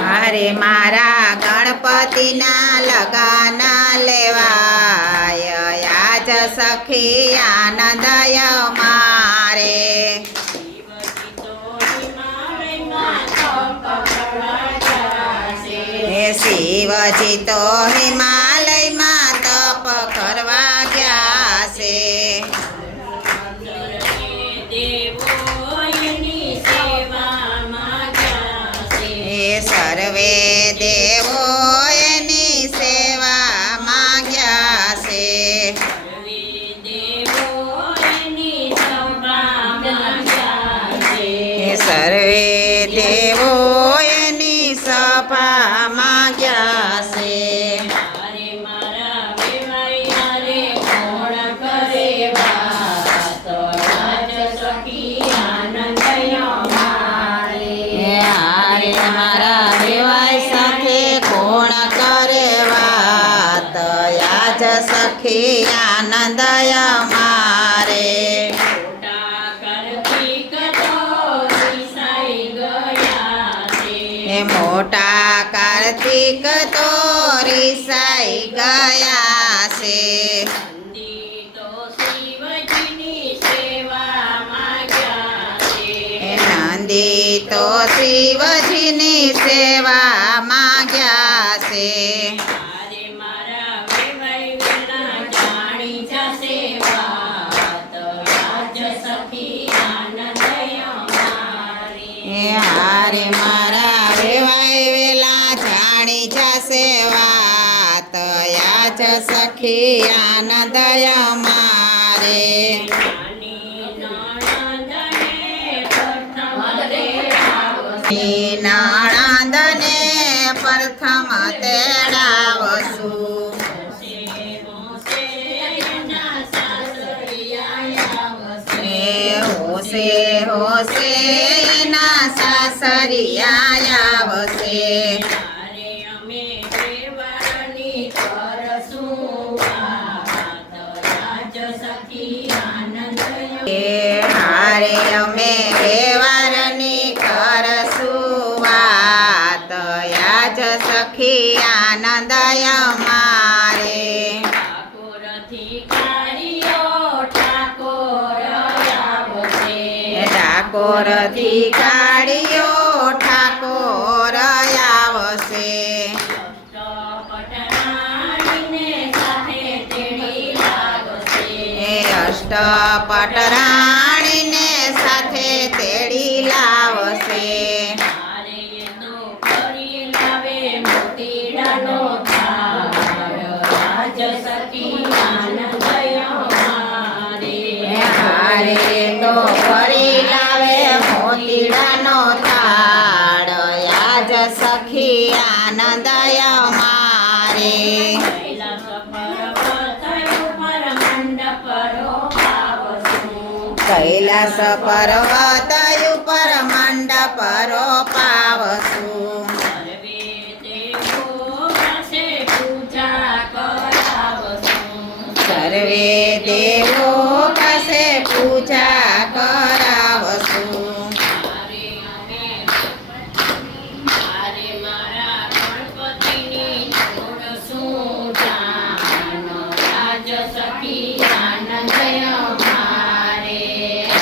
મારે મારા ગણપતિના લગન લેવાય આજ સખી આનંદય મારે શિવજી તો હિમાલયમાં તપ કરવા ગયા છે સર્વે દેવો એની સેવા માંગ્યા છે સર્વે દેવો એની સભા માંગ્યા છે મારા વેવાય સાથે કોણ કરે વાત આજ સખી આનંદય મારે મોટા કાર્તિક તો રિસાઈ ગયા છે નંદી તો શિવજીની સેવા માંગ્યા છે હારે મારા વેવાય વેલા જાણી જશે વાત આજ સખી આનંદય મારે નાણાંદને પ્રથમ તેડાવશું હોશે હોશે ના સાસરિયા આવશે હારે અમે વ્યવહારની કરશું વાત આજ સખી આનંદય મારે ઠાકોરથી કાઢીઓ ઠાકોર આવશે અષ્ટપટરાણીને સાથે તેડી લાવશે હારે તો ફરી લાવે મોતીડાનો થાળ આજ સખી આનંદય મારે કૈલાસ પર્વત ઉપર મંડપ રોપાવશું સર્વે દેવો પાસે પૂજા કરાવશું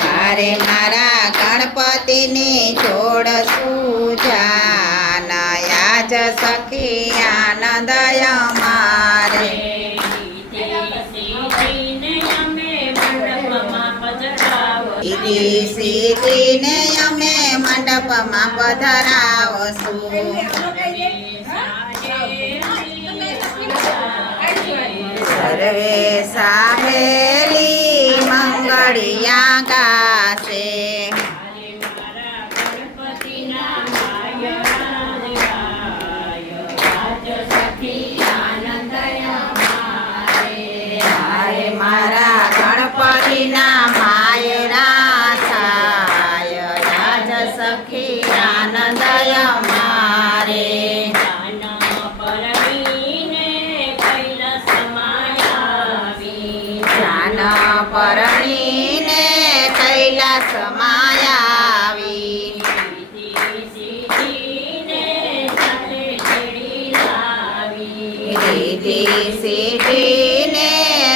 હારે મારા ગણપતિની જોડશું જાન આજ સખી આનંદય મારે સીધીને અમે મંડપમાં પધરાવશું સર્વે સાહેલી મંગળિયા ગાશે મારા ગણપતિના માયરા થાય આજ સખી આનંદય મારે પરણીને કૈલાસ માયાવી રીતિ સીધીને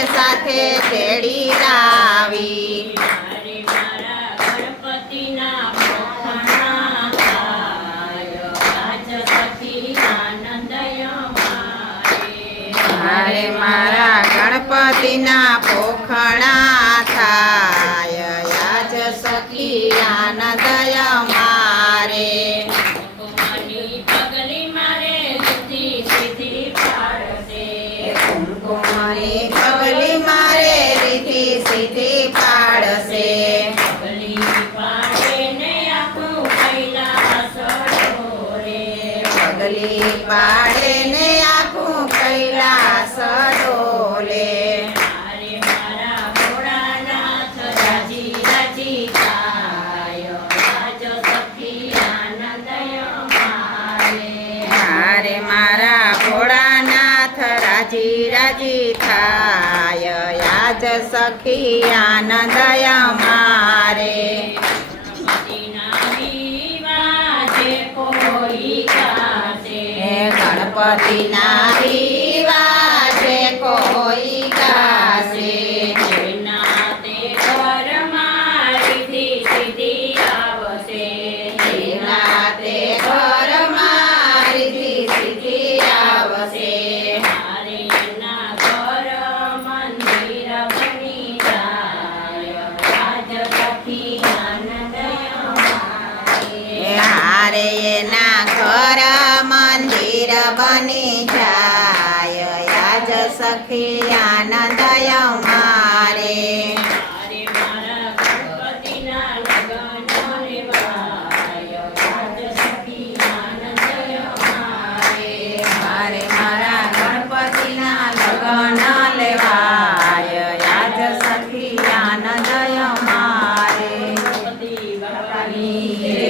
સાથે તેડી લાવી મારે મારા ગણપતિના પોખણા થાય આજ સખી આનંદય મારે મારા ગણપતિના પોખણા થાય આજ સખી આનંદય મારે કુંકુમની પગલી મારે રીતિ સીધી પાડશે કુમકુમની પગલી મારે રીતિ સીધી પાડશે પગલી પાડે ને આખું કૈલાસ ડોરે પગલી પાડે ને આખું કૈલાસ ડોલે મારે મારા ભોળાનાથ રાજી રાજી થાય આજ સખી આનંદય મારે મારા ભોળાનાથ રાજી રાજી થાય આજ સખી આનંદય મારે ગણપતિના વિવાજે કોઈ ગાશે હે ગણપતિના વિવાજે કોઈ ગાશે એના તે ઘરમાં રીતિ સીધી આવશે એના તે ઘરમાં રીતિ સીધી આવશે મારે એના ઘર મંદિર બની જાય આજ સખી આનંદય એ હારે એના ઘર મંદિર બની જાય આજ સખી આનંદ